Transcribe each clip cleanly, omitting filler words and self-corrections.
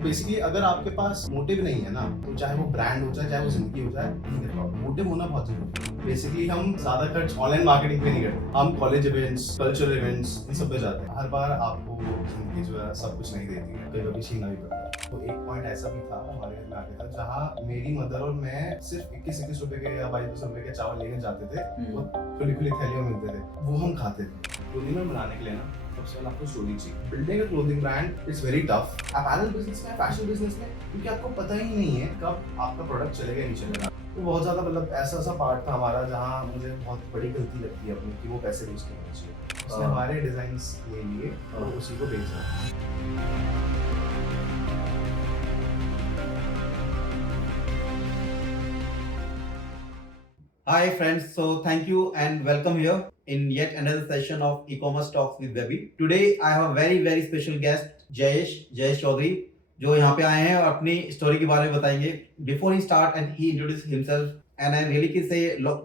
तो बेसिकली अगर आपके पास मोटिव नहीं है ना, तो चाहे वो ब्रांड हो चाहे वो जिंदगी हो जाए, नहीं कर पाओगे। मोटिव होना बहुत जरूरी है। बेसिकली हम ज्यादा खर्च ऑनलाइन मार्केटिंग पे नहीं करते, हम कॉलेज इवेंट्स, कल्चरल इवेंट्स, इन सब पे जाते हैं। हर बार आपको जिंदगी जो है सब कुछ नहीं देती है, कभी कभी छीनना भी पड़ता है। तो एक पॉइंट ऐसा भी था हमारे घर में आके था, जहाँ मेरी मदर और मैं सिर्फ 21-21 रुपए के या 22 रुपए के चावल लेके जाते थे, वो खुली खुली थैलियों में मिलते थे, वो हम खाते थे। क्लोथिंग ब्रांड बनाने के लिए ना सबसे पहले आपको स्टोरी चाहिए। Building a clothing brand is very tough. Apparel business में, फैशन बिजनेस में, क्योंकि आपको पता ही नहीं है कब आपका प्रोडक्ट चलेगा नहीं चलेगा। तो बहुत ज्यादा मतलब ऐसा पार्ट था हमारा जहाँ मुझे बहुत बड़ी गलती लगती है अपनी, कि वो पैसे वेस्ट नहीं होने चाहिए। उसने हमारे डिजाइन्स ले लिए और उसी को बेचा। Hi friends, so thank you and welcome here in yet another session of e-commerce talks with Webby. Today I have a very special guest Jayesh Chaudhary जो यहाँ पे आए हैं और अपनी स्टोरी के बारे में बताएंगे. Before he start and he introduce himself and I really can say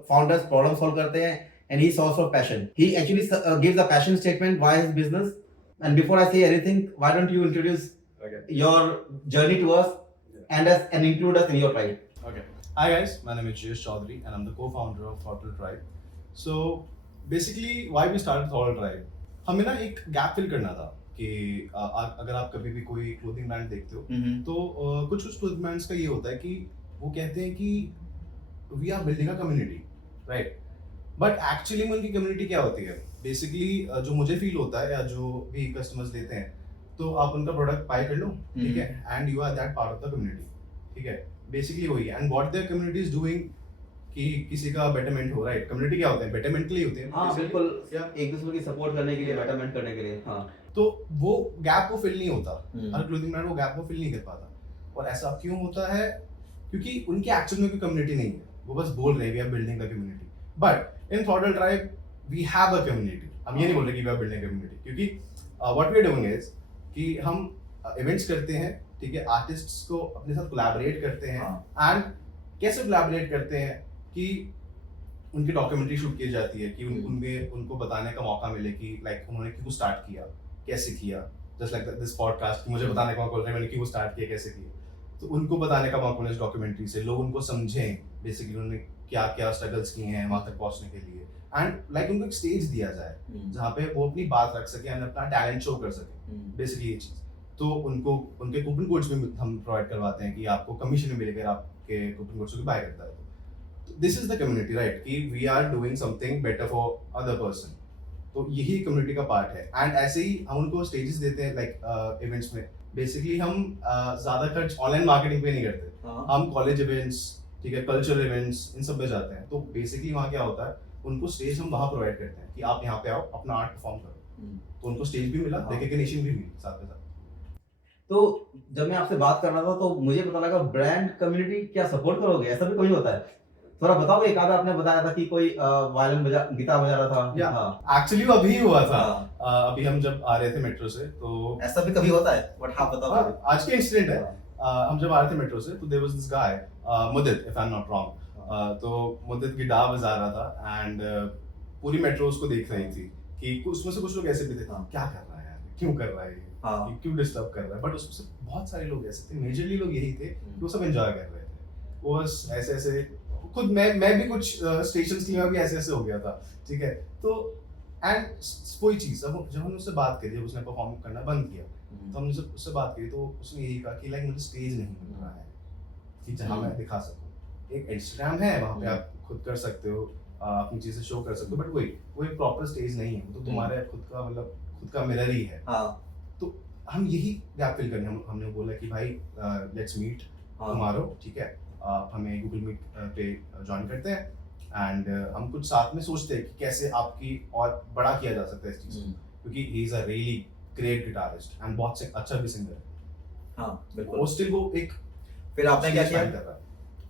founders problem solve करते हैं and he source of passion. He actually gives a passion statement why his business. And before I say anything, why don't you introduce your journey to us and include us in your tribe. Okay. Hi guys, my name is Jayesh Chaudhary and I'm the co-founder of Throttle Tribe. So basically why we started Throttle Tribe? हमें ना एक gap fill करना था कि अगर आप कभी भी कोई क्लोथिंग ब्रांड देखते हो तो कुछ क्लोथिंग ब्रांड्स का ये होता है कि वो कहते हैं कि we are building a community, right? But actually में उनकी कम्युनिटी क्या होती है? बेसिकली जो मुझे फील होता है या जो भी कस्टमर्स लेते हैं, तो आप उनका प्रोडक्ट बाय कर लो, ठीक है, and you are that part of the community, ठीक है। बेसिकली वही है, and what their community is doing, कि किसी का बेटरमेंट हो, राइट? कम्युनिटी क्या होते हैं? बेटरमेंट के लिए होते हैं। हाँ बिल्कुल, एक दूसरे की सपोर्ट करने के लिए, बेटरमेंट करने के लिए. हाँ तो वो गैप को फिल नहीं होता, हर क्लोथिंग ब्रांड वो गैप को फिल नहीं कर पाता। और ऐसा क्यों होता है? क्योंकि उनके एक्चुअल में कोई कम्युनिटी नहीं है, वो बस बोल रहे हैं we are building the community. But in Throttle Tribe we have a community. हम ये नहीं बोल रहे कि वी आर बिल्डिंग कम्युनिटी, क्योंकि what we are doing is कि हम इवेंट्स करते हैं, ठीक है, आर्टिस्ट्स को अपने साथ कोलैबोरेट करते हैं। एंड कैसे कोलैबोरेट करते हैं कि उनकी डॉक्यूमेंट्री शूट की जाती है, कि उनमें उनको बताने का मौका मिले कि लाइक उन्होंने क्यों स्टार्ट किया, कैसे किया। जस्ट लाइक दिस पॉडकास्ट, मुझे बताने का मौका मिल रहा है मैंने क्यों स्टार्ट किया, कैसे किया। तो उनको बताने का मौका मिले इस डॉक्यूमेंट्री से, लोग उनको समझें बेसिकली उन्होंने क्या क्या स्ट्रगल्स किए हैं वहां तक पहुंचने के लिए। एंड लाइक उनको एक स्टेज दिया जाए जहाँ पे वो अपनी बात रख सके एंड अपना टैलेंट शो कर सके, बेसिकली ये चीज। तो उनको उनके कूपन कोड्स भी हम प्रोवाइड करवाते हैं कि आपको कमीशन भी मिलेगा आपके कूपन कोड्स को बाय करता है। This is the community, right? कि we are doing something better for other person. तो यही कम्युनिटी का पार्ट है। एंड ऐसे ही हम उनको स्टेजेस देते हैं लाइक इवेंट्स में। बेसिकली हम ज्यादा खर्च ऑनलाइन मार्केटिंग पे नहीं करते, हम कॉलेज इवेंट्स, ठीक है, कल्चरल इवेंट्स, इन सब पे जाते हैं। तो बेसिकली वहाँ क्या होता है, उनको स्टेज हम वहाँ प्रोवाइड करते हैं कि आप यहाँ पे आओ, अपना आर्ट परफॉर्म करो। तो उनको स्टेज भी मिला, रिकग्निशन भी मिली साथ में साथ। तो जब मैं आपसे बात कर रहा था तो मुझे पता लगा ब्रांड कम्युनिटी क्या सपोर्ट करोगे, ऐसा भी कोई होता है? थोड़ा बताओ. एक आधा आपने बताया था कि कोई वायलिन गिटार बजा रहा था. या हाँ एक्चुअली वो अभी हुआ था। अभी हम जब आ रहे थे मेट्रो से, तो ऐसा भी कभी होता है, बट हाँ बताओ. आज के इंसिडेंट है। हम जब आ रहे थे मेट्रो से, तो there was this guy Mudit, if I am not wrong. तो मुदित गिटार बजा रहा था एंड पूरी मेट्रो उसको देख रही थी कि उसमें से कुछ लोग ऐसे भी थे, क्या कर रहा है यार, क्यों कर रहा है ये, क्यों डिस्टर्ब कर रहा है। बट उसमें से बहुत सारे लोग ऐसे थे, मेजरली लोग यही थे कि वो सब एंजॉय कर रहे थे। वो बस ऐसे ऐसे, खुद मैं भी कुछ स्टेशंस की में भी ऐसे ऐसे हो गया था, ठीक है। तो एंड कोई चीज जब हमने उससे बात करी, जब उसने परफॉर्म करना बंद किया, तो हमने उससे बात करी, तो उसने यही कहा कि लाइक मुझे स्टेज नहीं मिल रहा है कि जहाँ मैं दिखा सकूं। एक इंस्टाग्राम है, वहाँ पे आप खुद कर सकते हो, अपनी चीजें शो कर सकते हो, बट वो एक प्रॉपर स्टेज नहीं है, वो तो तुम्हारे खुद का मिरर ही है। तो हम यही गैप फिल करने हमने बोला कि भाई लेट्स मीट टुमारो, ठीक है, आप हमें गूगल मीट पे ज्वाइन करते हैं एंड हम कुछ साथ में सोचते हैं कि कैसे आपकी और बड़ा किया जा सकता है इस चीज़ को, क्योंकि he is a really great guitarist and बहुत अच्छा भी सिंगर है। हाँ बिल्कुल। वो स्टिल वो एक, फिर आपने क्या किया? कर रहा है।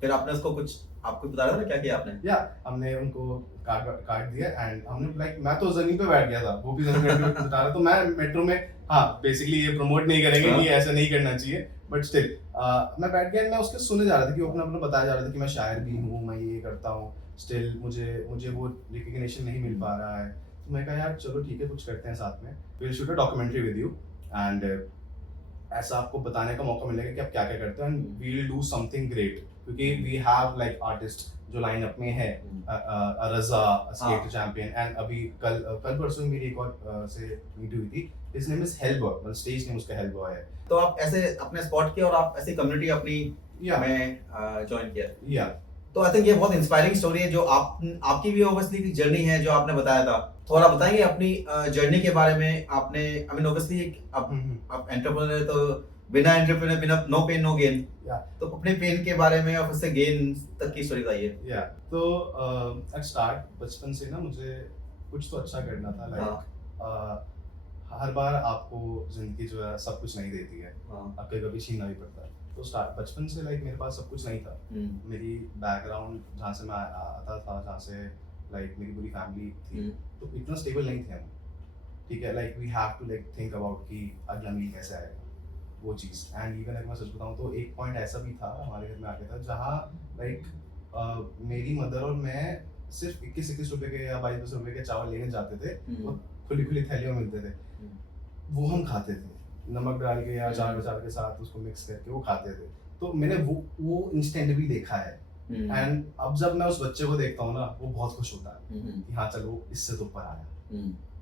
फिर आपने उसको कुछ आपको बता रहा था क्या किया आपने? या हमने उनको कार्ड दिया एंड हमने लाइक, मैं तो जमीन पे बैठ गया था, वो भी जमीन पे बता रहा, तो मैं मेट्रो में, हाँ बेसिकली ये प्रमोट नहीं करेंगे कि ऐसा नहीं करना चाहिए, बट स्टिल मैं बैठ गया, मैं उसके सुने जा रहा था कि वो अपना बताया जा रहा था कि मैं शायर भी हूँ, मैं ये करता हूँ, स्टिल मुझे वो रिकग्निशन नहीं मिल पा रहा है। तो मैं कहा यार चलो ठीक है, कुछ करते हैं साथ में, will shoot a documentary with you. And ऐसा आपको बताने का मौका मिलेगा कि आप क्या क्या करते हो and we will do something great, क्योंकि वी हैव लाइक आर्टिस्ट जो लाइनअप में है, रजा स्केट चैंपियन, एंड अभी कल परसों मेरी एक और से मीट हुई थी, हिज नेम इज हेलबॉय, मतलब स्टेज नेम उसका हेलबॉय है। तो आप ऐसे अपने स्पॉट किया और आप ऐसी कम्युनिटी अपनी या में ज्वाइन किया। या तो आई थिंक ये बहुत इंस्पायरिंग स्टोरी है जो आपकी भी ऑब्वियसली जर्नी है जो आपने बताया था। थोड़ा बताएंगे अपनी जर्नी के बारे में। आपने आई मीन ऑब्वियसली आप एंटरप्रेन्योर, तो बिना एंटरप्रेन्योर बिना नो पेन नो गेन। तो अपने पेन के बारे में और फिर से गेन तक की स्टोरी बताइए। या तो एट स्टार्ट बचपन से ना मुझे कुछ तो अच्छा करना था, लाइक हर बार आपको जिंदगी जो है सब कुछ नहीं देती है, आपको कभी छीनना भी पड़ता है। तो स्टार्ट बचपन से लाइक मेरे पास सब कुछ नहीं था। मेरी बैकग्राउंड जहाँ से मैं आता था, जहाँ से लाइक मेरी पूरी फैमिली थी, तो इतना स्टेबल नहीं थे हम, ठीक है। Like we have to like think about कि अगला मील कैसे आएगा, वो चीज़। एंड इवन अगर मैं सच बताऊँ तो एक पॉइंट ऐसा भी था हमारे घर में आके था जहाँ लाइक मेरी मदर और मैं सिर्फ 21 रुपए के या 22 रुपए के चावल लेने जाते थे, वो खुली खुली थैलियों में मिलते थे, वो हम खाते थे, नमक डाल के या चाट वचाट के साथ उसको मिक्स करके वो खाते थे। तो मैंने वो इंस्टेंट भी देखा है। एंड अब जब मैं उस बच्चे को देखता हूँ ना, वो बहुत खुश होता है कि हाँ चलो इससे तो ऊपर आया।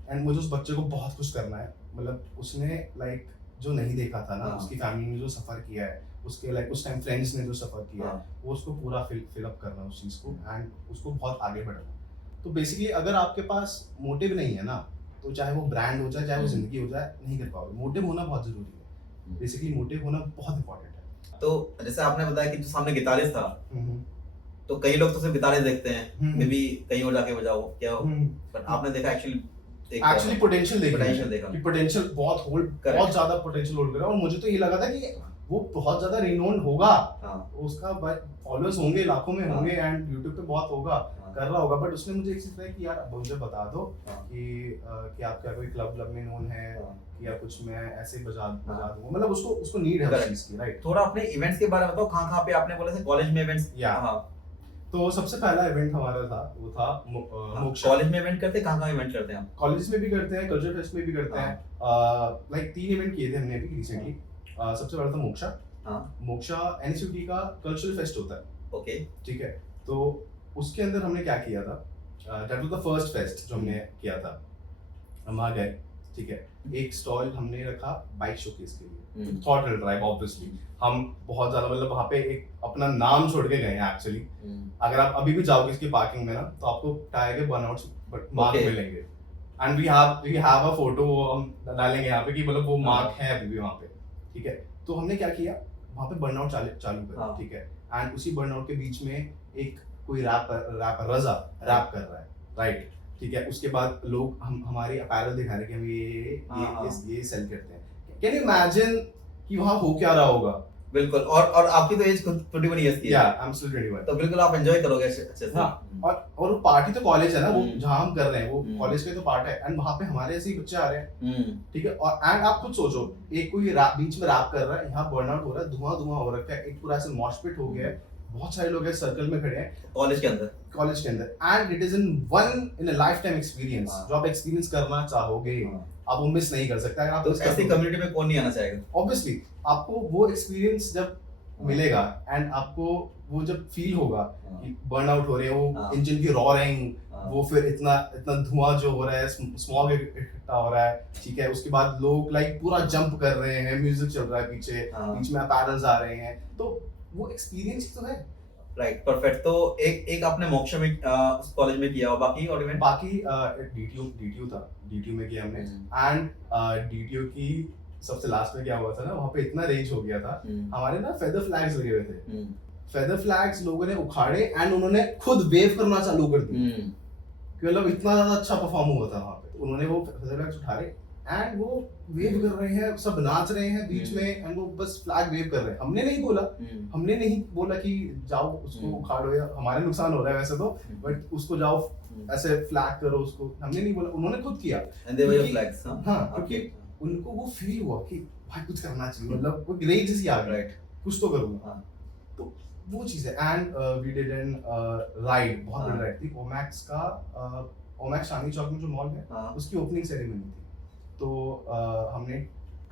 एंड मुझे उस बच्चे को बहुत खुश करना है, मतलब उसने लाइक जो नहीं देखा था ना, उसकी फैमिली ने जो सफर किया है, उसके लाइक उस टाइम फ्रेंड्स ने जो सफर किया है, वो उसको पूरा फिल अप करना उस चीज को, एंड उसको बहुत आगे बढ़ना। तो बेसिकली अगर आपके पास मोटिव नहीं है ना, तो चाहे वो ब्रांड हो जाए, चाहे वो जिंदगी हो जाए, नहीं कर पाओगे। मोटिव होना बहुत जरूरी है, बेसिकली मोटिव होना बहुत इंपॉर्टेंट है। तो जैसे आपने बताया कि जो सामने गिटारिस्ट था, तो कई लोग तो सिर्फ गिटारिस्ट देखते हैं, मे बी कहीं और जाके बजाओ क्या हो, पर आपने देखा एक्चुअली पोटेंशियल देखा कि पोटेंशियल बहुत ज्यादा पोटेंशियल होल्ड कर रहा है। और मुझे तो ये लगा था कि वो बहुत ज्यादा रिनोन्ड होगा, उसका फॉलोअर्स होंगे, लाखों में होंगे, एंड यूट्यूब पे बहुत होगा, कर रहा होगा। बट उसने मुझे एक चीज कहा कि यार अब मुझे बता दो कि आपका कोई क्लब में नोन है या कुछ, मैं ऐसे बजा दूंगा, मतलब उसको नीड है उस चीज की, राइट। थोड़ा अपने इवेंट्स के बारे में बताओ, कहाँ पे आपने बोला था कॉलेज में इवेंट्स? तो सबसे पहला इवेंट हमारा था वो था मोक्षा। कॉलेज में इवेंट करते हैं, कहाँ इवेंट करते हैं? कॉलेज में भी करते हैं, कल्चर फेस्ट में भी करते हैं। लाइक 3 इवेंट किए थे हमने अभी रिसेंटली। सबसे पहला था मोक्षा। मोक्षा एनएसयूटी का कल्चरल फेस्ट होता है, ओके, ठीक है। तो उसके अंदर हमने क्या किया था, that was the first fest जो हमने किया था। हम वहाँ गए, ठीक है, एक स्टॉल हमने रखा बाइक शोकेस के लिए, थॉटल ड्राइव। ऑब्वियसली हम बहुत ज्यादा, मतलब वहाँ पे एक अपना नाम छोड़ के गए हैं एक्चुअली। अगर आप अभी भी जाओगे इसकी पार्किंग में ना, तो आपको टायर के बर्नआउट्स मार्क मिलेंगे, and we have a photo, हम डालेंगे यहाँ पे कि मतलब वो मार्क है अभी भी वहाँ पे, ठीक है। तो हमने क्या किया, वहाँ पे बर्नआउट चालू करा, ठीक है। एंड उसी बर्नआउट के बीच में एक कोई रैपर रजा रैप कर रहा है, राइट, ठीक है। उसके बाद लोग हमारी अपैरल दिखा रहे कि हम ये सेल करते हैं। कैन यू इमेजिन कि वहाँ हो क्या रहा होगा? बिल्कुल। और आपकी तो एज 21 इयर्स की है। I am still 21। तो बिल्कुल आप एंजॉय करोगे अच्छे से। हाँ, और वो पार्टी तो कॉलेज है ना, वो जहाँ हम कर रहे हैं वो कॉलेज का तो पार्ट है, एंड वहाँ पे हमारे ऐसे ही बच्चे आ रहे हैं, ठीक है। और एंड आप खुद सोचो, एक कोई बीच में रैप कर रहा है, यहाँ बर्नआउट हो रहा है, धुआं हो रखा है, एक पूरा ऐसे मॉश पिट हो गया है, बहुत सारे लोग हैं सर्कल में खड़े हैं कॉलेज के अंदर, and it is in a life time experience जो आप एक्सपीरियंस करना चाहोगे, आप वो मिस नहीं कर सकते। अगर आप तो ऐसी कम्युनिटी में कौन नहीं आना चाहेगा? ऑब्वियसली आपको वो एक्सपीरियंस जब मिलेगा, एंड आपको वो जब फील होगा कि बर्नआउट हो रहे हैं, वो इंजन की रॉरिंग, वो फिर इतना धुआं जो हो रहा है, स्मॉग इकट्ठा हो रहा है, ठीक है। उसके बाद लोग लाइक पूरा जंप कर रहे हैं, म्यूजिक चल रहा है पीछे, बीच में अपैरल्स आ रहे हैं, तो वो एक्सपीरियंस तो है, राइट। परफेक्ट। तो एक आपने मोक्षा में उस कॉलेज में किया, और बाकी और इवेंट? बाकी डीटीयू था, डीटीयू में किया हमने। एंड डीटीयू की सबसे लास्ट में क्या हुआ था ना, वहाँ पे इतना रेंज हो गया था, हमारे ना फेदर फ्लैग्स लगे हुए थे, फेदर फ्लैग्स लोगों ने उखाड़े एंड उन्होंने खुद वेव करना चालू कर दिया, मतलब इतना ज्यादा अच्छा परफॉर्म हुआ था वहाँ पे। उन्होंने वो फेदर फ्लैग्स उठाए एंड वो वेव कर रहे हैं, सब नाच रहे हैं बीच में, एंड वो बस फ्लैग वेव कर रहे हैं। हमने नहीं बोला कि जाओ उसको उखाड़ो, या हमारे नुकसान हो रहा है वैसे तो, बट उसको जाओ ऐसे फ्लैग करो उसको, हमने नहीं बोला, उन्होंने खुद किया। हाँ, क्योंकि उनको वो फील हुआ कि भाई कुछ करना चाहिए, मतलब वो रेज जैसी आ गई, राइट, कुछ तो करूँगा। तो वो चीज़ है। And we did an ride, बहुत बड़ी राइड थी, ओमैक्स चांदनी चौक में जो मॉल है, उसकी ओपनिंग सेरेमनी थी। तो हमने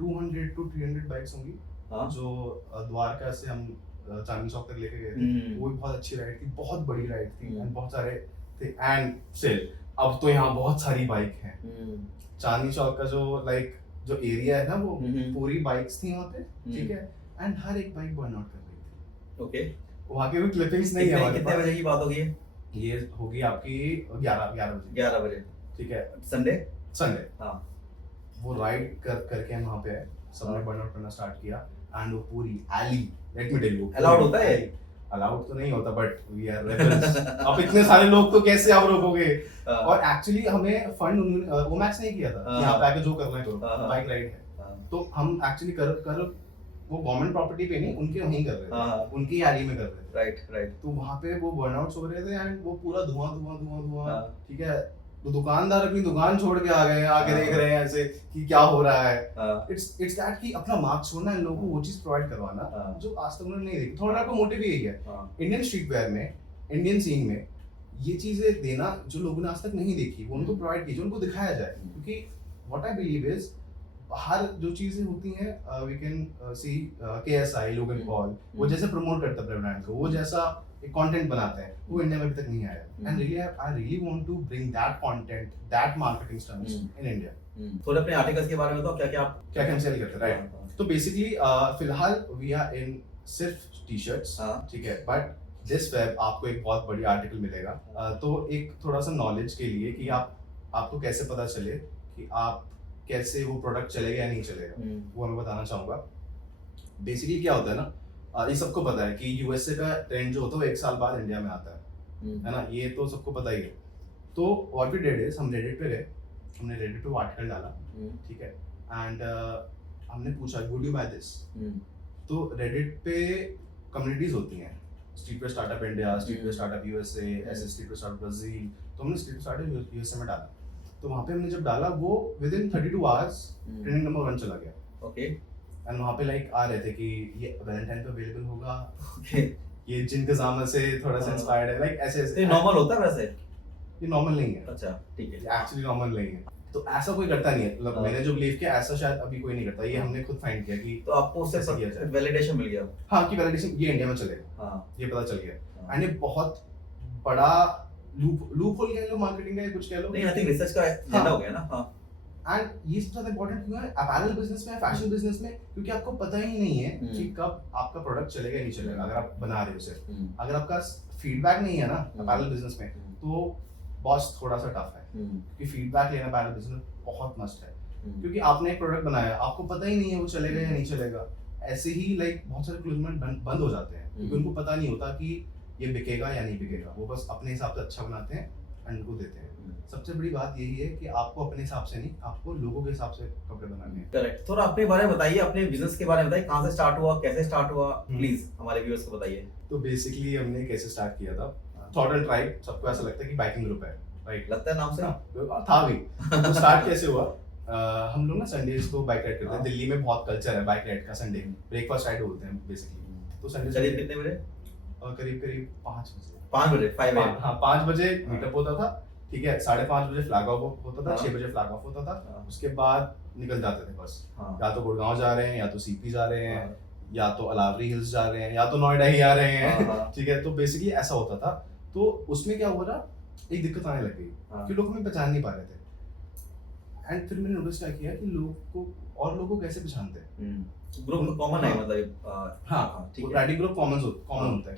200 to 300 बाइक्स होंगी हाँ जो द्वारका से हम चांदनी चौक तक लेके गए थे। वो भी बहुत अच्छी राइड थी, बहुत बड़ी राइड थी एंड बहुत सारे थे एंड स्टिल अब तो यहाँ बहुत सारी बाइक हैं। चांदनी चौक का जो एरिया है ना वो पूरी बाइक्स थी वहाँ पे, ठीक है, एंड हर एक बाइक बर्न आउट कर रही थी। ओके वहाँ के भी क्लिपिंग्स नहीं है हमारे कितने पास। बजे की बात होगी ये होगी आपकी 11 बजे, 11 बजे ठीक है, संडे संडे। हाँ वो राइड करके हम वहाँ पे आए, सबने बर्न आउट करना स्टार्ट किया एंड वो पूरी alley, let me tell you, allowed होता है? अलाउड तो नहीं होता बट वी आर रेबल्स। अब इतने सारे लोग तो कैसे आप रोकोगे? और एक्चुअली हमें फंड ओमैक्स नहीं किया था कि यहाँ पे आके जो करना है करो, बाइक राइड है। तो हम एक्चुअली कर वो गवर्नमेंट प्रॉपर्टी पे नहीं, उनके वहीं कर रहे थे, उनकी एली में कर रहे थे। राइट तो वहाँ पे वो बर्नआउट्स हो रहे थे एंड वो पूरा धुआं, ठीक है। तो दुकानदार अपनी दुकान छोड़ के आ गए, आके देख रहे हैं ऐसे कि क्या हो रहा है। इट्स दैट कि अपना मार्क छोड़ना है, लोगों को वो चीज प्रोवाइड करवाना जो आज तक उन्होंने नहीं देखी। थोड़ा आपका मोटिव यही है इंडियन स्ट्रीट वेयर में, इंडियन सीन में ये चीजें देना जो लोगों ने आज तक नहीं देखी, वो उनको प्रोवाइड कीजिए, उनको दिखाया जाए। क्योंकि व्हाट आई बिलीव इज बाहर जो चीजें होती हैं, we can see KSI, Logan Paul, वो जैसे प्रमोट करता है ब्रांड को, वो जैसा एक कंटेंट बनाते हैं, वो इंडिया में अभी तक नहीं आया। And really I really want to bring that content, that marketing stunts in India. थोड़ा अपने आर्टिकल्स के बारे में बताओ, क्या हम सेल करते हैं, राइट? तो बेसिकली फिलहाल वी आर इन सिर्फ टी-शर्ट्स, ठीक है, बट दिस वेब आपको एक बहुत बड़ी आर्टिकल मिलेगा। तो एक थोड़ा सा नॉलेज के लिए कि आपको कैसे पता चले कि आप कैसे वो प्रोडक्ट चलेगा या नहीं चलेगा, वो मैं बताना चाहूँगा। बेसिकली क्या होता है ना, ये सबको पता है कि यूएसए का ट्रेंड जो होता है वो 1 साल बाद इंडिया में आता है ना, ये तो सबको पता ही है। तो व्हाट वी डिड इज हम रेडिट पे गए, हमने रेडिट पे वो आर्टिकल डाला, ठीक है, एंड हमने पूछा वुड यू बाय दिस। तो रेडिट पे कम्युनिटीज होती हैं, स्ट्रीट पे स्टार्टअप इंडिया, स्ट्रीट पे स्टार्टअप यूएसए, ऐसे स्ट्रीट पे स्टार्टअप ब्राजील। तो हमने स्ट्रीट पे स्टार्टअप यूएसए में डाला। तो वहाँ पे हमने जब डाला वो with in 32 hours trending number 1 चला गया। ओके एंड वहाँ पे लाइक आ रहे थे कि ये वैलेंटाइन पे अवेलेबल होगा, ये जिन के जामा से थोड़ा सा इंस्पायर्ड है, लाइक ऐसे तो नॉर्मल होता है वैसे? ये नॉर्मल नहीं है। अच्छा ठीक है, एक्चुअली नॉर्मल नहीं है। तो ऐसा कोई करता नहीं है, मतलब मैंने जो बिलीव किया ऐसा शायद अभी कोई नहीं करता, ये हमने खुद फाइंड किया कि तो आपको उससे वैलिडेशन मिल गया? हाँ, कि वैलिडेशन ये इंडिया में चलेगा, ये पता चल गया। एंड ये बहुत बड़ा लूप होल कह लो, मार्केटिंग का कुछ कह लो, नहीं आई थिंक रिसर्च का एजेंडा हो गया ना। हाँ, एंड ये सबसे ज्यादा इंपॉर्टेंट क्यों है अपैरल बिजनेस में, फैशन बिजनेस में, क्योंकि आपको पता ही नहीं है कि कब आपका प्रोडक्ट चलेगा या नहीं चलेगा। अगर आप बना रहे हो उसे, अगर आपका फीडबैक नहीं है ना अपैरल बिजनेस में, तो बॉस थोड़ा सा टफ है, क्योंकि फीडबैक लेना अपैरल बिजनेस में बहुत मस्ट है। क्योंकि आपने एक प्रोडक्ट बनाया, आपको पता ही नहीं है वो चलेगा या नहीं चलेगा। ऐसे ही लाइक बहुत सारे क्लोजमेंट बंद हो जाते हैं क्योंकि उनको पता नहीं होता कि ये बिकेगा या नहीं बिकेगा। वो बस अपने हिसाब से अच्छा बनाते हैं एंड उनको देते हैं। सबसे बड़ी बात यही है कि आपको अपने हिसाब से नहीं, आपको लोगों के हिसाब से कपड़े बनाने हैं। करेक्ट। थोड़ा अपने बारे में बताइए, अपने बिजनेस के बारे में बताइए, कहाँ से स्टार्ट हुआ, कैसे स्टार्ट हुआ, प्लीज हमारे व्यूअर्स को बताइए। तो बेसिकली हमने कैसे स्टार्ट किया था, थॉट एंड ट्राइब, सबको ऐसा लगता है कि बाइकिंग ग्रुप है, राइट? लगता है नाम से था भी। तो स्टार्ट कैसे हुआ, हम लोग ना संडेज को बाइक राइड करते हैं। दिल्ली में बहुत कल्चर है बाइक राइड का, संडे ब्रेकफास्ट राइड बोलते हैं बेसिकली। तो संडे करीब कितने बजे? करीब 5 बजे। 5 बजे 5 AM? हाँ, 5 बजे मीटअप होता था, ठीक है, 5:30 बजे फ्लैग ऑफ होता था, 6 बजे फ्लैग ऑफ होता था। उसके बाद निकल जाते थे बस, या तो गुड़गांव जा रहे हैं, या तो सीपी जा रहे हैं, या तो अलावरी हिल्स जा रहे हैं, या तो नोएडा ही आ रहे हैं, ठीक है। तो बेसिकली ऐसा होता था। तो उसमें क्या हुआ ना, एक दिक्कत आने लग गई कि लोग हमें पहचान नहीं पा रहे थे। एंड फिर मैंने नोटिस क्या किया कि लोगों को कैसे पहचानते हैं। ग्रुप कॉमन है, मतलब हाँ, ठीक है, राइडिंग ग्रुप कॉमन होता है,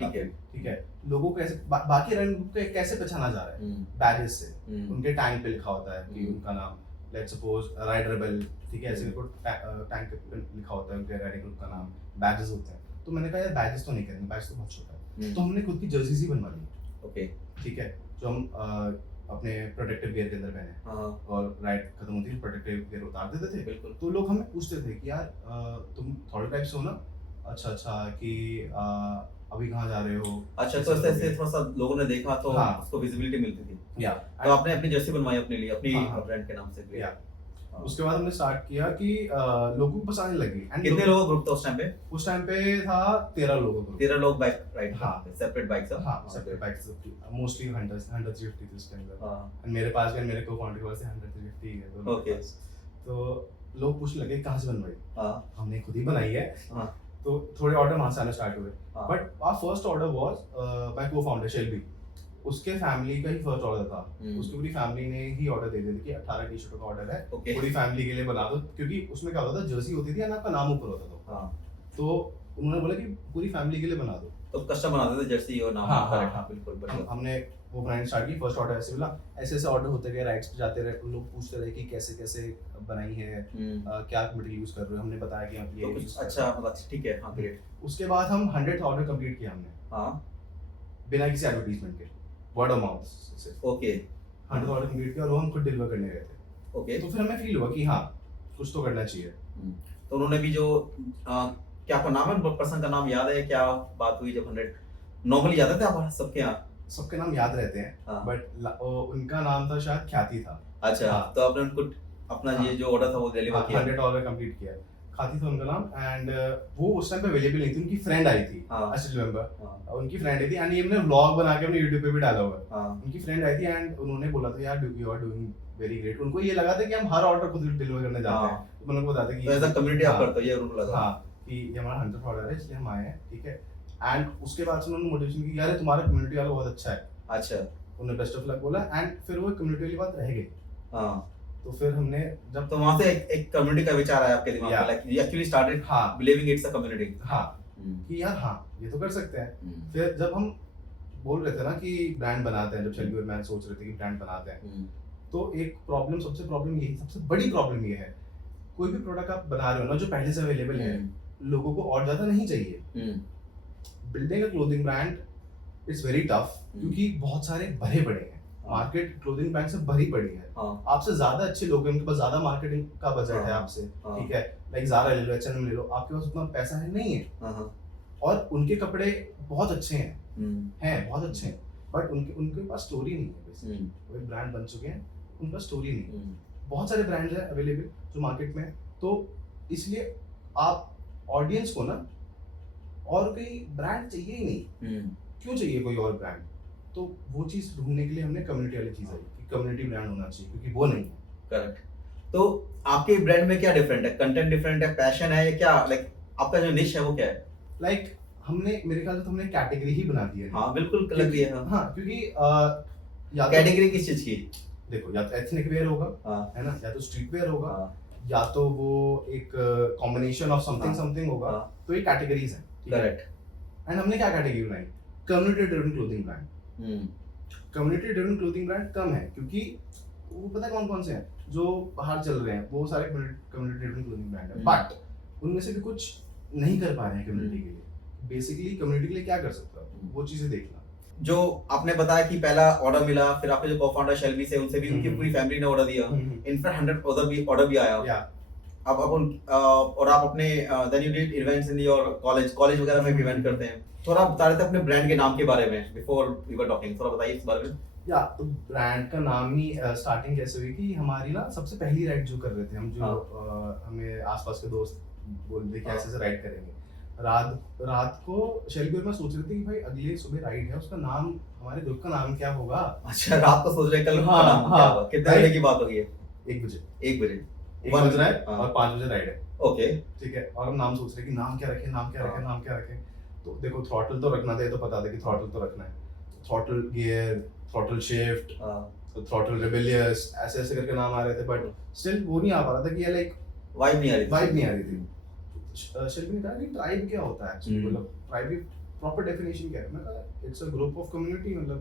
ठीक है। लोगों को कैसे बाकी राइडिंग ग्रुप को कैसे पहचाना जा रहा है, बैजेस से। उनके टैंक पे लिखा होता है कि उनका नाम, लेट्स सपोज राइड रेबल, ठीक है, ऐसे टैंक पे लिखा होता है उनके राइडिंग ग्रुप का नाम, बैजेस होते हैं। तो मैंने कहा यार बैजेस तो नहीं करेंगे, बैज तो बहुत छोटा है। तो हमने खुद की जर्सीज ही बनवा ली, ओके, ठीक है, जो हम अपने प्रोटेक्टिव गियर के अंदर पहने, और राइड खत्म होती है प्रोटेक्टिव गियर उतार देते थे। बिल्कुल। तो लोग हमें पूछते थे कि यार तुम थोड़े टाइप से हो ना, अच्छा कि अभी कहाँ जा रहे हो। अच्छा, तो ऐसे थोड़ा सा लोगों ने देखा तो उसको विजिबिलिटी मिलती थी। या तो आपने अपनी जर्सी बनवाई अपने लिए, अपनी ब्रांड के नाम से। या उसके बाद हमने स्टार्ट किया कि लोगों को पसंद लगी। कितने लोगों ग्रुप था उस टाइम पे? उस टाइम पे था 13 लोगों का। 13 लोग बाइक राइड, हाँ, सेपरेट बाइक्स। हाँ, सेपरेट बाइक्स, मोस्टली हंटर्स 350 इस टाइम पे। एंड मेरे पास भी, मेरे को कॉन्ट्री वाले 100 350 है दोनों के पास। तो लोग पूछने लगे कहाँ से बनवाई, हाँ हमने खुद ही बनाई है। हाँ तो थोड़े ऑर्डर वहाँ से आना स्टार्ट हुए, हाँ but our first order was my co-founder Shelby, उसके फैमिली का ही फर्स्ट ऑर्डर था। उसकी पूरी फैमिली ने ही ऑर्डर दे दिया था कि 18 टी शर्टों का ऑर्डर है, ओके पूरी फैमिली के लिए बना दो, क्योंकि उसमें क्या होता था जर्सी होती थी और आपका नाम ऊपर होता था। हाँ तो उन्होंने बोला कि पूरी फैमिली के लिए बना दो। तो कस्टम बनाते थे जर्सी और नाम हाँ, करेक्ट हाँ, हाँ बिल्कुल बढ़िया हमने वो बनानी स्टार्ट की। फर्स्ट ऑर्डर ऐसे मिला, ऐसे ऐसे ऑर्डर होते गए, राइट्स पे जाते रहे, उन लोग पूछते रहे कि कैसे कैसे बनाई है, क्या मटेरियल यूज कर रहे हो। हमने बताया कि आप तो ये कुछ use कर अच्छा रहे हो। मतलब ठीक है हाँ ग्रेट उसके बाद हम 100 ऑर्डर कंप्लीट किया हमने, हाँ बिना किसी एडवर्टीजमेंट के, वर्ड ऑफ माउथ से। ओके 100 ऑर्डर कंप्लीट किया और वो हम खुद डिलीवर करने गए थे। ओके तो फिर हमें फील हुआ कि हाँ कुछ तो करना चाहिए। तो उन्होंने भी जो क्या आपका नाम है पर्सन का नाम याद है क्या बात हुई जब 100 नॉर्मली जाते थे आप सबके यहाँ सबके नाम याद रहते हैं, हाँ। बट उनका नाम था शायद ख्याति था। अच्छा हाँ। तो आपने उनको अपना हाँ। ये जो ऑर्डर था वो डिलीवर किया 100 ऑर्डर कंप्लीट किया, खाती था उनका नाम। एंड वो उस टाइम पे अवेलेबल नहीं थी, उनकी फ्रेंड आई थी, हाँ। I still remember. हाँ उनकी फ्रेंड आई थी एंड ये हमने व्लॉग बना के अपने YouTube पे भी डाला हुआ है। हाँ उनकी फ्रेंड आई थी एंड उन्होंने बोला था यार you are doing very great. उनको ये लगा था कि हम हर ऑर्डर खुद डिलीवर करने जाते हैं, तो मैंने उनको बताया कि तो ऐसा कम्युनिटी आप हाँ, करते हो ये उनको लगा हाँ कि ये हमारा 100 ऑर्डर है इसलिए हम आए हैं, ठीक है। एंड उसके बाद से उन्होंने मोटिवेशन की यार तुम्हारा कम्युनिटी वाला बहुत अच्छा है, अच्छा उन्होंने बेस्ट ऑफ लक बोला। एंड फिर वो कम्युनिटी वाली बात रह गई। हाँ तो फिर हमने जब तो वहां से एक कम्युनिटी का विचार आया आपके दिमाग में Yeah. Like you actually started हाँ बिलीविंग इट्स अ कम्युनिटी हाँ कि यार हाँ ये तो कर सकते हैं। फिर जब हम बोल रहे थे ना कि ब्रांड बनाते हैं, जब शेल्बी और मैं सोच रहे थे कि ब्रांड बनाते हैं, तो एक प्रॉब्लम सबसे बड़ी प्रॉब्लम ये है, कोई भी प्रोडक्ट आप बना रहे हो ना जो पहले से अवेलेबल है, लोगों को और ज्यादा नहीं चाहिए। Building a clothing brand is very tough, क्योंकि बहुत सारे भरे पड़े हैं, मार्केट क्लोथिंग ब्रांड से भरी पड़ी है। हाँ आपसे ज्यादा अच्छे लोग हैं, उनके पास ज्यादा मार्केटिंग का बजट है हाँ, आपसे, हाँ, ठीक है। लाइक ज़ारा ले लो, H&M ले लो, आपके पास उतना पैसा है नहीं है, हाँ, और उनके कपड़े बहुत अच्छे हैं बहुत अच्छे हैं, हम्म। बट उनके उनके पास स्टोरी नहीं है। बेसिकली वो एक ब्रांड बन चुके हैं, उनके पास स्टोरी नहीं है। बहुत सारे ब्रांड्स हैं अवेलेबल जो मार्केट में है, तो इसलिए आप ऑडियंस को ना और कोई ब्रांड चाहिए ही नहीं। क्यों चाहिए कोई और ब्रांड? तो वो चीज़ ढूंढने के लिए हमने कम्युनिटी वाली चीज़ आई कि कम्युनिटी ब्रांड होना चाहिए, क्योंकि वो नहीं है। करेक्ट। तो आपके ब्रांड में क्या डिफरेंट है? कंटेंट डिफरेंट है, पैशन है या क्या लाइक आपका जो निश है वो क्या है? लाइक हमने मेरे ख्याल से तो हमने कैटेगरी ही बना दी है। हाँ बिल्कुल लग रही है। हाँ क्योंकि या तो कैटेगरी किस चीज की? देखो, या तो एथनिक वेयर होगा, हाँ है ना, या तो स्ट्रीट वेयर होगा, हाँ या तो वो एक कॉम्बिनेशन ऑफ समथिंग हाँ, समथिंग होगा। हाँ, तो ये कैटेगरीज हैं, ठीक है। करेक्ट। एंड हमने क्या कैटेगरी बनाई? Community driven clothing brand. Community driven clothing brand कम है, क्योंकि वो पता है कौन कौन से हैं जो बाहर चल रहे हैं, वो सारे कम्युनिटी ड्रिवन क्लोथिंग ब्रांड है, बट उनमें से भी कुछ नहीं कर पा रहे हैं कम्युनिटी के लिए। बेसिकली कम्युनिटी के लिए क्या कर सकता है, वो चीजें देखना। जो आपने बताया कि पहला ऑर्डर मिला, फिर आपके जो को-फाउंडर शेल्बी से उनसे भी उनकी पूरी फैमिली ने ऑर्डर दिया, इनफैक्ट 100 ऑर्डर भी आया। या अब उन और आप अपने then you did events in your college वगैरह में भी इवेंट करते हैं। थोड़ा आप बता रहे थे अपने ब्रांड के नाम के बारे में बिफोर वी वर टॉकिंग, थोड़ा बताइए इस बारे में। या तो ब्रांड का नाम ही स्टार्टिंग कैसे हुई कि हमारी ना सबसे पहली राइड जो कर रहे थे हम, जो हमें आसपास के दोस्त बोल रहे कि ऐसे ऐसे राइड करेंगे। रात को शेल्बी और मैं सोच रहे थे कि भाई अगले सुबह राइड है, उसका नाम, हमारे ग्रुप का नाम क्या होगा। अच्छा, रात को सोच रहे कल हाँ, नाम क्या होगा? कितने बजे की बात होगी? 1 बजे 1 बजे 1 बज रहा है हाँ। और 5 बजे राइड है, ओके। ठीक है। और हम नाम सोच रहे कि नाम क्या रखें, नाम क्या रखें, नाम क्या रखें। तो देखो, थ्रॉटल तो रखना था, ये तो पता था कि थ्रॉटल तो रखना है। Throttle gear, throttle shift, throttle rebellious, ऐसे ऐसे करके नाम आ रहे थे, बट स्टिल वो नहीं आ पा रहा था कि ये लाइक वाइब नहीं आ रही थी। वाइब नहीं आ रही थी। शेल्बी ने कहा कि ट्राइब क्या होता है एक्चुअली, मतलब ट्राइब की प्रॉपर डेफिनेशन क्या है? मैं कहा it's a group of community, मतलब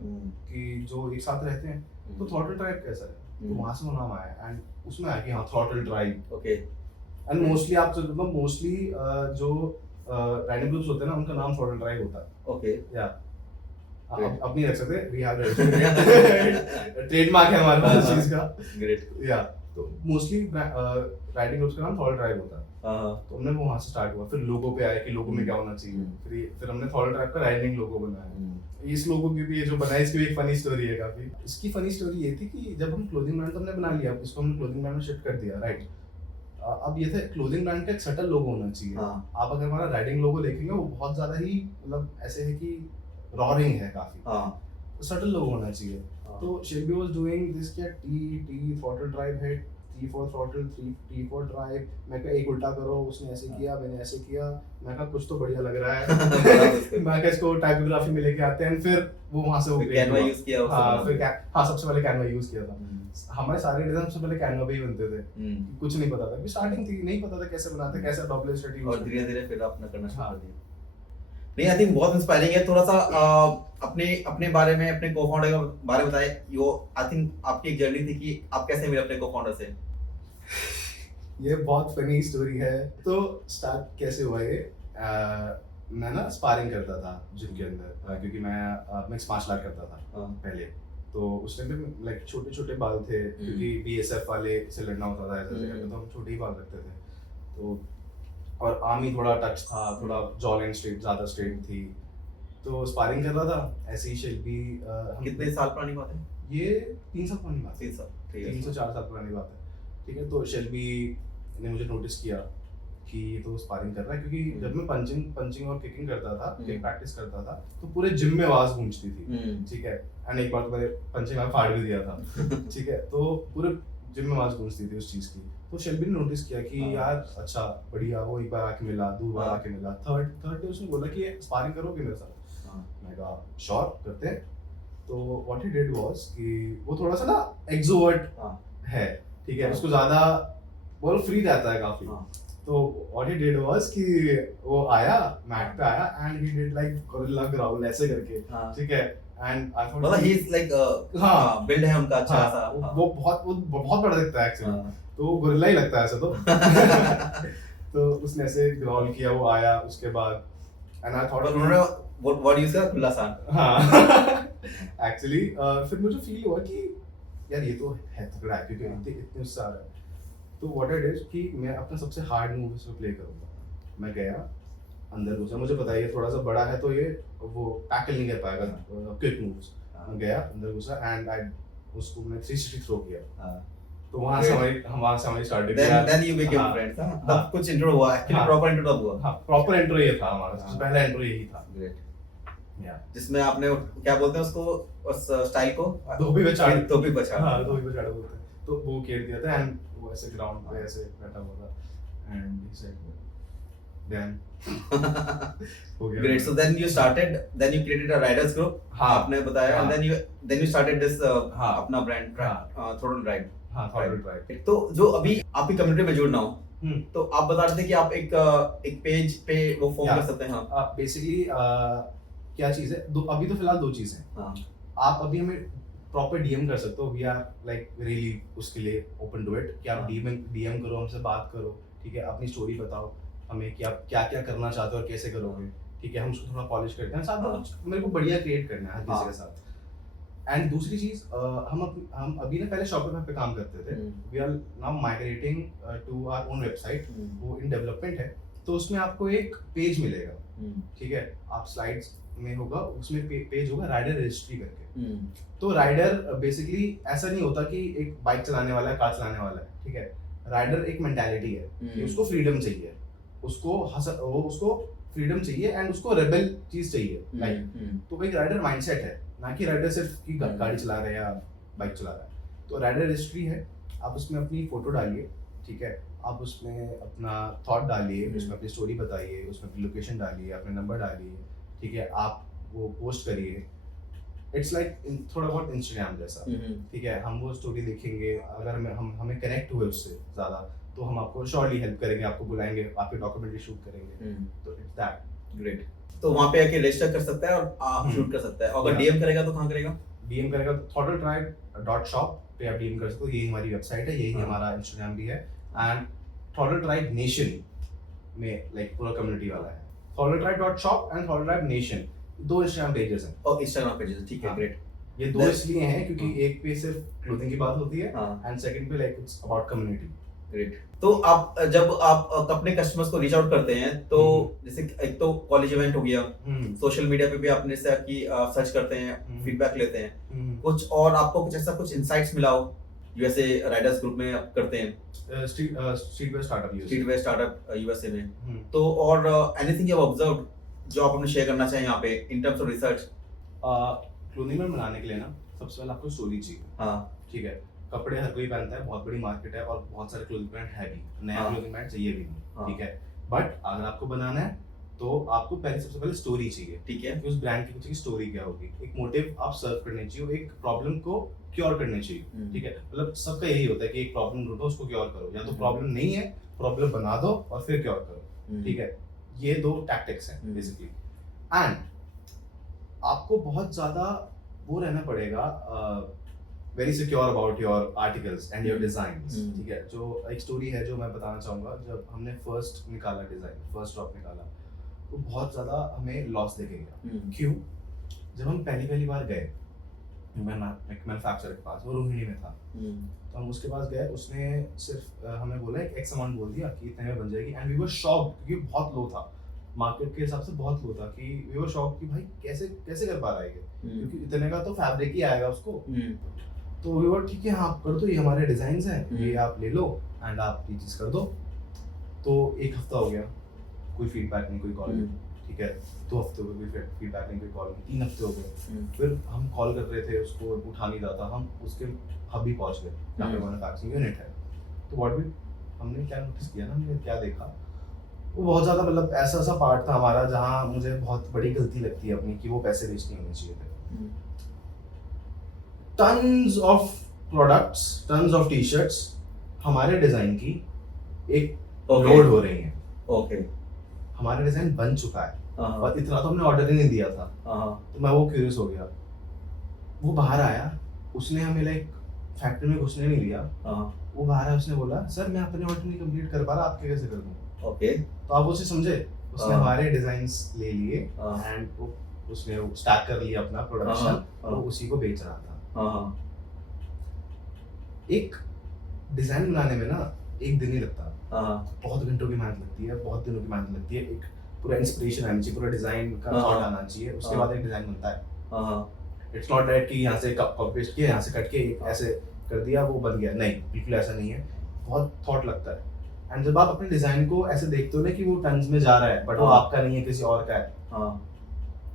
कि जो एक साथ रहते हैं। तो थ्रॉटल ट्राइब कैसा है? तो वहां से वो नाम आया, एंड उसमें आया कि हाँ throttle tribe. Okay. And mostly आप तो मतलब मोस्टली जो राइडिंग ग्रुप्स होते हैं ना, उनका नाम थ्रॉटल ट्राइब होता है। ओके। या Great. अब नहीं रख सकते, वी हैव ट्रेडमार्क है हमारे पास इस चीज का। ग्रेट। या तो मोस्टली राइडिंग ग्रुप्स का नाम थ्रॉटल ट्राइब होता है। हाँ तो हमने वो वहां से स्टार्ट हुआ। फिर लोगो पे आए कि लोगो में क्या होना चाहिए। फिर हमने थ्रॉटल ट्राइब का राइडिंग लोगो बनाया। इस लोगो की भी, ये जो बनाया, इसकी भी एक फनी स्टोरी है काफी। इसकी फनी स्टोरी ये थी कि जब हम क्लोथिंग ब्रांड तो हमने बना लिया, इसको हमने क्लोथिंग ब्रांड में शिफ्ट कर दिया, राइट। अब ये थे क्लोथिंग ब्रांड का एक सटल लोगो होना चाहिए। हाँ आप अगर हमारा राइडिंग लोगो देखेंगे, वो बहुत ज्यादा ही मतलब ऐसे है कि रॉरिंग है काफी, हाँ सटल लोगो होना चाहिए। हाँ। तो शेल्बी वाज डूइंग दिस क्या T throttle drive head 3-4 throttle, 3-4 drive, मैं कहा एक उल्टा करो, उसने ऐसे किया, मैंने ऐसे किया, मैं कहा कुछ तो बढ़िया लग रहा है। मैं कहा इसको टाइपोग्राफी में लेके आते हैं, फिर वो वहाँ से वो कैनवा यूज किया उससे हाँ बना फिर दिया। हाँ सबसे पहले कैनवा यूज किया था। हमारे सारे डिजाइन सबसे पहले कैनवा पे ही बनते थे, कुछ नहीं पता था, स्टार्टिंग थी, नहीं पता था कैसे बनाते, कैसे डबल स्टडी और धीरे धीरे फिर आपने करना शुरू हाँ। कर दिया। नहीं, आई थिंक बहुत इंस्पायरिंग है। थोड़ा सा अपने अपने बारे में, अपने को-फाउंडर के बारे में बताएं। यो आई थिंक आपकी एक जर्नी थी कि आप कैसे मिले अपने को-फाउंडर से। ये बहुत फनी स्टोरी है। तो स्टार्ट कैसे हुआ ये, मैं ना स्पारिंग करता था जिम के अंदर, क्योंकि मैं मिक्स मार्शल आर्ट करता था पहले। तो उस टाइम पे लाइक छोटे छोटे बाल थे, क्योंकि बीएसएफ वाले से लड़ना होता था ऐसे करके, तो हम छोटे ही बाल रखते थे। तो और आर्मी थोड़ा टच था, थोड़ा जॉ लाइन स्ट्रेट ज़्यादा स्ट्रेट थी, तो स्पारिंग कर रहा था ऐसे ही। शिल्पी कितने साल पुरानी बात है? ये 3 साल पुरानी बात है, 3 साल, 3 से 4 साल पुरानी बात है, ठीक है। तो शेल्बी ने मुझे नोटिस किया कि ये तो स्पारिंग कर रहा है, क्योंकि जब मैं पंचिंग और किकिंग करता था, किक प्रैक्टिस करता था, तो पूरे जिम में आवाज गूंजती थी, ठीक है। एंड एक बार तो मैंने पंचिंग में फाड़ भी दिया था, ठीक है। तो पूरे जिम में आवाज गूंजती थी उस चीज की। तो शेल्बी ने नोटिस किया कि यार अच्छा बढ़िया, वो एक बार आके मिला, 2 बार आके मिला, थर्ड डे उसने बोला कि स्पारिंग करोगे मेरे साथ। मैं कहा श्योर करते हैं। तो व्हाट ही डिड वाज कि वो थोड़ा सा ना एक्सट्रोवर्ट है, ठीक है, उसको ज्यादा वो फ्री रहता है काफी। तो व्हाट ही डिड वाज कि वो आया मैट पे आया and he did like gorilla growl ऐसे करके, ठीक है। एंड आई थॉट मतलब ही इज लाइक हाँ बिल्ड है उनका अच्छा सा। वो बहुत बड़ा दिखता है एक्चुअली, तो वो गोरिल्ला ही लगता है ऐसे तो। तो उसने ऐसे ग्राउल किया, वो आया उसके बाद एंड आई थॉट उन्होंने व्हाट यूज किया खुला सान। हाँ एक्चुअली फिर मुझे फील हुआ कि यार ये तो है तगड़ा है, क्योंकि इतने उससे आ रहा है। तो व्हाट आई डिड कि मैं अपना सबसे हार्ड मूव इसमें प्ले करूंगा। मैं गया अंदर घुसा, मुझे पता है ये थोड़ा सा बड़ा है तो ये वो टैकल नहीं कर पाएगा क्विक मूव्स। मैं गया अंदर घुसा एंड आई उसको मैं 360 थ्रो किया। तो वहां से हमारी स्टार्ट हुई। Then you became friends. तब कुछ इंट्रो हुआ, एक्चुअली प्रॉपर इंट्रो तब हुआ। हां प्रॉपर इंट्रो ये था हमारा, सबसे पहला इंट्रो यही था। ग्रेट। या जिसमें आपने क्या बोलते हैं उसको, उस स्टाइल को धोबी बचाड़ हाँ धोबी बचाड़ बोलते हैं। तो वो खेल दिया था एंड वो ऐसे ग्राउंड पे ऐसे बैठा हुआ था एंड ही सेड देन हो गया। Great. So then you started, then you created a riders group. हाँ आपने बताया and then you started this हाँ अपना ब्रांड थ्रोटल राइड। हाँ थॉटल ड्राइव। तो जो अभी आपकी कम्युनिटी में जुड़ना हो, तो आप बता रहे थे कि आप एक पेज पे वो फॉर्म कर सकते हैं। हाँ बेसिकली क्या चीज है, अभी तो फिलहाल 2 चीजें हैं। हाँ आप अभी हमें प्रॉपर डीएम कर सकते हो, वी आर लाइक रियली उसके लिए ओपन टू इट कि आप डीएम करो, हमसे बात करो, ठीक है। अपनी स्टोरी बताओ हमें कि आप क्या क्या करना चाहते हो और कैसे करोगे, ठीक है। हम उसको थोड़ा पॉलिश करते हैं, साथ में कुछ मेरे को बढ़िया क्रिएट करना है हर किसी के साथ। एंड दूसरी चीज हम अभी ना पहले शॉपिफाई पे काम करते थे, we are now migrating to our own website, वो इन डेवलपमेंट है। तो उसमें आपको एक पेज मिलेगा, ठीक है। आप स्लाइड्स में होगा, उसमें पेज होगा राइडर रजिस्ट्री करके। तो राइडर बेसिकली ऐसा नहीं होता कि एक बाइक चलाने वाला है, कार चलाने वाला है, ठीक है। राइडर एक मेंटालिटी है कि उसको फ्रीडम चाहिए, उसको फ्रीडम चाहिए एंड उसको रेबल चीज चाहिए लाइक। तो एक राइडर माइंडसेट है, ना कि राइडर सिर्फ की गाड़ी चला रहा है या बाइक चला रहा है। तो राइडर रजिस्ट्री है, आप उसमें अपनी फोटो डालिए, ठीक है। आप उसमें अपना थॉट डालिए, उसमें अपनी स्टोरी बताइए, उसमें अपनी लोकेशन डालिए, अपने नंबर डालिए, ठीक है। आप वो पोस्ट करिए, इट्स लाइक थोड़ा बहुत इंस्टाग्राम जैसा, ठीक है। हम वो स्टोरी देखेंगे, अगर हमें कनेक्ट हुए उससे ज़्यादा तो हम आपको श्योरली हेल्प करेंगे, आपको बुलाएंगे, आपके डॉक्यूमेंट्री शूट करेंगे। तो इट्स दैट। ग्रेट। तो वहाँ पे आके रजिस्टर कर सकता है और शूट कर सकता है। अगर डीएम करेगा तो कहाँ करेगा? डीएम करेगा तो throttletribe.shop पे आप डीएम कर सकते हो, यही हमारी वेबसाइट है, यही हमारा इंस्टाग्राम भी है। एंड Throttle Tribe Nation में लाइक पूरा कम्युनिटी वाला है। throttletribe.shop and Throttle Tribe Nation 2 Instagram pages हैं। और इंस्टाग्राम पेजेस, ठीक है। ग्रेट। ये 2 इसलिए हैं क्योंकि एक पे सिर्फ क्लोथिंग की बात होती है एंड सेकंड पे like it's about community. Great. तो आप जब आप अपने कस्टमर्स को रीच आउट करते हैं तो जैसे एक तो कॉलेज इवेंट हो गया, सोशल मीडिया पे भी आपने से कि सर्च करते हैं, फीडबैक लेते हैं, कुछ और आपको कुछ ऐसा कुछ इनसाइट्स मिला हो यूएसए राइडर्स ग्रुप में आप करते हैं, स्ट्रीटवेयर स्टार्टअप यूएसए में, तो और एनीथिंग यू हैव ऑब्जर्व्ड जो आप अपने शेयर करना चाहें यहाँ पे in terms of research? Clothing में बनाने के लिए ना सबसे पहले आपको स्टोरी चाहिए। हाँ ठीक है, कपड़े हर कोई पहनता है, बहुत बड़ी मार्केट है और बहुत सारे क्लोथिंग ब्रांड है भी, नया हाँ। क्लोथिंग ब्रांड चाहिए भी नहीं, हाँ। ठीक है। बट अगर आपको बनाना है तो आपको पहले सबसे पहले स्टोरी चाहिए ठीक है। कि उस ब्रांड के पीछे की स्टोरी क्या होगी, एक मोटिव आप सर्व करने चाहिए, एक प्रॉब्लम को क्योर करने चाहिए, ठीक है। मतलब सबका यही होता है कि एक प्रॉब्लम ढूंढो, उसको क्योर करो, या तो प्रॉब्लम नहीं है, प्रॉब्लम बना दो और फिर क्योर करो, ठीक है। ये दो टैक्टिक्स हैं बेसिकली। एंड आपको बहुत ज्यादा वो रहना पड़ेगा, very secure about your articles and your designs, ठीक है। जो एक स्टोरी है जो मैं बताना चाहूंगा, जब हमने फर्स्ट निकाला डिजाइन, फर्स्ट ड्रॉप निकाला, तो बहुत ज्यादा हमें लॉस देके गया। क्यों? जब हम पहली बार गए मैन्युफैक्चरर के पास, वो रोहिणी में था, तो हम उसके पास गए, उसने सिर्फ हमें बोला एक एक्स अमाउंट बोल दिया कि इतने में बन जाएगी, एंड वी वर शॉक्ड क्योंकि बहुत लो था, मार्केट के हिसाब से बहुत लो था, कि वी वर शॉक्ड कि भाई कैसे कैसे कर पा रहा है ये, क्योंकि इतने का तो फैब्रिक ही आएगा उसको। तो वी वर ठीक है, हाँ आप कर दो, ये हमारे डिजाइन्स हैं, ये आप ले लो एंड आप ये चीज़ कर दो। तो एक हफ्ता हो गया, कोई फीडबैक नहीं, कोई कॉल नहीं, ठीक है। 2 हफ्ते हो गए, कोई फीडबैक नहीं, कोई कॉल नहीं, 3 हफ्ते हो गए, फिर हम कॉल कर रहे थे उसको, उठा नहीं रहा था, हम उसके हब भी पहुंच गए जहाँ पे मैन्युफैक्चरिंग यूनिट है। तो व्हाट वी हमने क्या नोटिस किया ना, हमने क्या देखा, वो बहुत ज़्यादा मतलब ऐसा पार्ट था हमारा जहाँ मुझे बहुत बड़ी गलती लगती है अपनी, कि वो पैसे वेस्ट नहीं होने चाहिए थे। Tons of products, tons of T shirts हमारे डिज़ाइन की एक लोड हो रही हैं, ओके। हमारा डिज़ाइन बन चुका है और इतना तो हमने ऑर्डर ही नहीं दिया था। तो मैं वो क्यूरियस हो गया, वो बाहर आया, उसने हमें लाइक फैक्ट्री में घुसने नहीं दिया, वो बाहर आया, उसने बोला सर मैं अपने ऑर्डर नहीं कंप्लीट कर पा रहा, आपके कैसे कर दूं? ओके। तो आप उसे समझे, उसने हमारे डिजाइन्स ले लिए एंड वो उसने स्टार्ट कर लिया अपना प्रोडक्शन, और उसी को बेच रहा था। एक डिजाइन बनाने में ना एक दिन ही लगता, बहुत घंटों की मेहनत लगती है, बहुत दिनों की मेहनत लगती है, एक पूरा इंस्पिरेशन आनी चाहिए, पूरा डिजाइन का थॉट आना चाहिए, उसके बाद एक डिजाइन बनता है। इट्स नॉट दैट कि यहाँ से कॉपी पेस्ट किया, यहाँ से कट के ऐसे कर दिया वो बन गया, नहीं, बिल्कुल ऐसा नहीं है, बहुत थॉट लगता है। एंड जब आप अपने डिजाइन को ऐसे देखते हो ना कि वो टन्स में जा रहा है, बट वो आपका नहीं है, किसी और का है,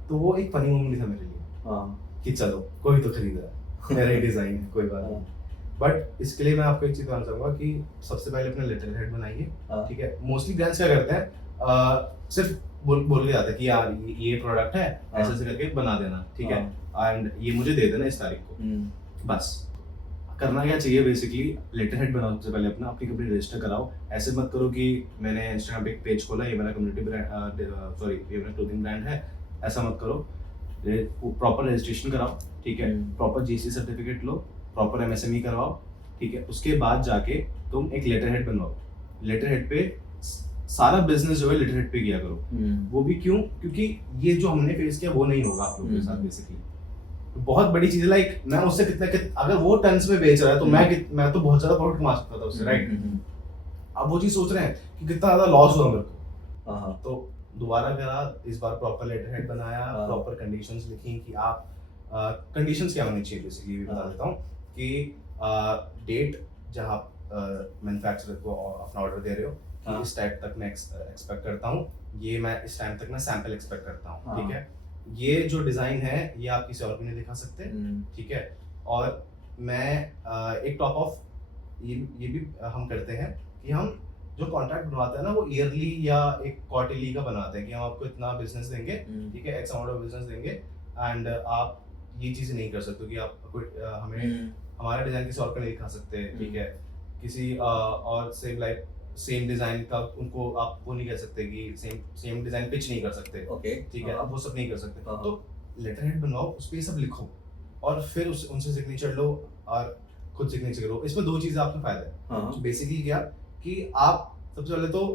तो वो एक फनी मोमेंट था मेरे लिए, कि चलो कोई तो खरीद रहा है, मेरा ही डिजाइन है, कोई बात नहीं। बट इसके लिए मैं आपको एक चीज बताना चाहूंगा कि सबसे पहले अपना लेटर हेड बनाइए, ठीक है। मोस्टली ब्रांड्स क्या करते हैं, सिर्फ बोल के जाते हैं कि यार ये प्रोडक्ट है, ऐसे ऐसे करके बना देना, ठीक है, एंड ये मुझे दे देना इस तारीख को। बस करना क्या चाहिए, बेसिकली लेटर हेड बनाओ सबसे पहले, अपनी कंपनी रजिस्टर कराओ। ऐसे मत करो कि मैंने इंस्टाग्राम पे एक पेज खोला, ये मेरा कम्युनिटी ब्रांड, सॉरी ये मेरा क्लोथिंग ब्रांड है, ऐसा मत करो। प्रॉपर रजिस्ट्रेशन कराओ, ठीक है, प्रॉपर जीएसटी सर्टिफिकेट लो, प्रॉपर एमएसएमई करवाओ, ठीक है। उसके बाद जाके तुम एक लेटर हेड बनवाओ, लेटर हेड पे सारा बिजनेस जो है लेटर हेड पे किया करो। वो भी क्यों? क्योंकि ये जो हमने फेस किया वो नहीं होगा आप लोगों के साथ। बेसिकली बहुत बड़ी चीज है, लाइक मैं उससे अगर वो टन्स में बेच रहा है तो मैं तो बहुत ज्यादा प्रॉफिट कमा सकता था उससे, राइट। अब वो चीज सोच रहे हैं कि कितना ज्यादा लॉस हुआ मेरे को, तो दोबारा करा, इस बार प्रॉपर लेटर हेड बनाया, प्रॉपर कंडीशंस लिखी कि आप कंडीशंस क्या होनी चाहिए, बेसिकली बता देता हूँ कि डेट जहाँ मैन्युफैक्चरर को अपना ऑर्डर दे रहे हो, इस टाइप तक मैं एक्सपेक्ट करता हूँ, ये मैं इस टाइम तक मैं सैंपल एक्सपेक्ट करता हूँ, ठीक है। ये जो डिजाइन है ये आप किसी और को नहीं दिखा सकते, ठीक है। और मैं एक टॉप ऑफ ये भी हम करते हैं कि हम जो कॉन्ट्रैक्ट बनवाते हैं ना वो ईयरली या एक क्वार्टरली का बनाते हैं कि हम आपको इतना बिजनेस देंगे, ठीक है, एक्स अमाउंट ऑफ बिजनेस देंगे, एंड आप ये चीज़ नहीं कर सकते कि आप हमें हमारा डिजाइन किसी और को नहीं दिखा सकते, ठीक है। किसी और सेम डिजाइन का उनको आप वो नहीं कह सकते कि सेम डिजाइन पिच नहीं कर सकते, ओके, ठीक है, आप वो सब नहीं कर सकते। तो लेटर हेड बनवाओ, उस पे सब लिखो और फिर उनसे सिग्नेचर लो और खुद सिग्नेचर करो। इसमें दो चीजें आपको फायदा है। बेसिकली क्या कि आप सबसे पहले तो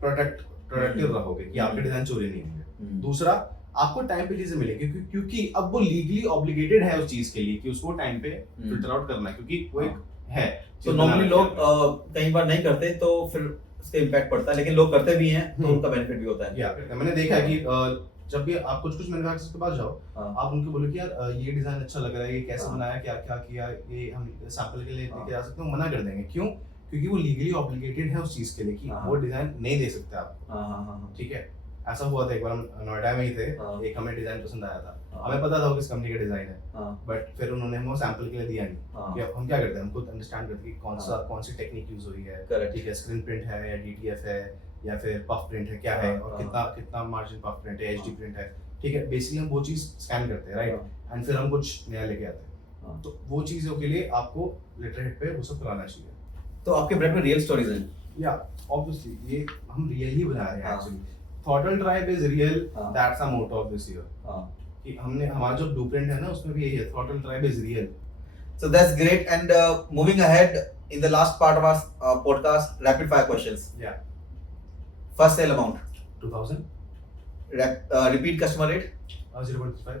प्रोटेक्टिव रहोगे कि आपके डिजाइन चोरी नहीं होंगे। दूसरा, आपको टाइम पे चीजें मिलेगी क्योंकि अब वो लीगली ऑब्लिगेटेड है उस चीज के लिए कि उसको टाइम पे फिल्टर आउट करना है, क्योंकि वो एक है। तो नॉर्मली लोग कई बार नहीं करते तो फिर उसका इम्पैक्ट पड़ता है, लेकिन लोग करते भी हैं तो उनका बेनिफिट भी होता है। या मैंने देखा है कि जब भी आप कुछ मैन्युफैक्चरर्स के पास जाओ, आप उनको बोलो कि यार ये डिजाइन अच्छा लग रहा है, ये कैसे बनाया, क्या क्या किया, ये हम सैंपल के लिए लेके जा सकते हैं, मना कर देंगे। क्यों? क्योंकि वो लीगली ऑब्लिगेटेड है उस चीज के लिए कि वो डिजाइन नहीं दे सकते आप, ठीक है। ऐसा हुआ था एक बार हम नोएडा में ही थे, हाँ। एक हमें डिजाइन पसंद आया था, हाँ। हमें पता था वो किस कंपनी का डिजाइन है, हाँ। बट फिर उन्होंने हमें सैंपल के लिए दिया नहीं हाँ। कि अब हम क्या करते हैं, हम खुद अंडरस्टैंड करते हैं कि हाँ। कौन सी टेक्निक यूज हुई है, Correct. ठीक है, स्क्रीन प्रिंट है या डीटीएफ है या फिर पफ प्रिंट है, क्या है, हाँ, और हाँ। कितना कितना मार्जिन पफ प्रिंट है, एचडी हाँ। प्रिंट है, ठीक है, बेसिकली हम वो चीज स्कैन करते हैं, राइट, एंड फिर हम कुछ नया लेके आते हैं। हाँ। तो वो चीजों के लिए आपको लेटरहेड पे वो सब कराना चाहिए। तो आपके ब्रांड में रियल स्टोरीज हैं। या ऑब्वियसली ये हम रियल ही बना रहे हैं हाँ। Actually, Thottal tribe is real, हाँ। That's a motto of this year, हाँ। कि हमने हमारा जो ब्लूप्रिंट है ना उसमें भी यही है, throttle tribe is real. So that's great. And moving ahead in the last part of our podcast, rapid fire questions. Yeah. First sale amount, 2000, repeat customer rate, 0.35,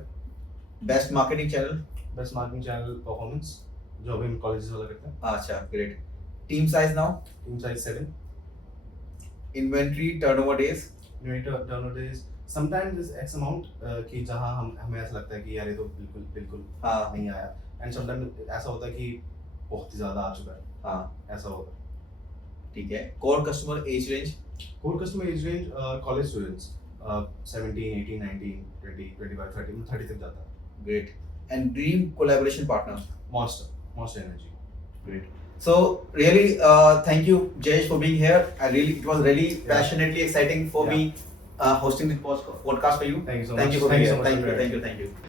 best marketing channel. Best marketing channel performance जो अभी हम colleges वाला करते हैं। अच्छा, great. Team size now, team size 7, inventory turnover days, unit turnover days sometimes is x amount, कि जहां हमें ऐसा लगता है कि यार ये तो बिल्कुल बिल्कुल हाँ नहीं आया, एंड समटाइम्स ऐसा होता है कि बहुत ही ज्यादा आ चुका है, हाँ ऐसा होता है। ठीक है. Core customer age range, core customer age range college students 17, 18, 19, 20, 25, 30, 30 तक जाता है। great. And dream collaboration partner. Monster energy. Great. So really, thank you, Jayesh, for being here. It was really Yeah. passionately exciting for Yeah. me hosting this podcast for you. Thank you so much. Thank you for Thank being you here. so much for Thank you, having me. thank you, thank you.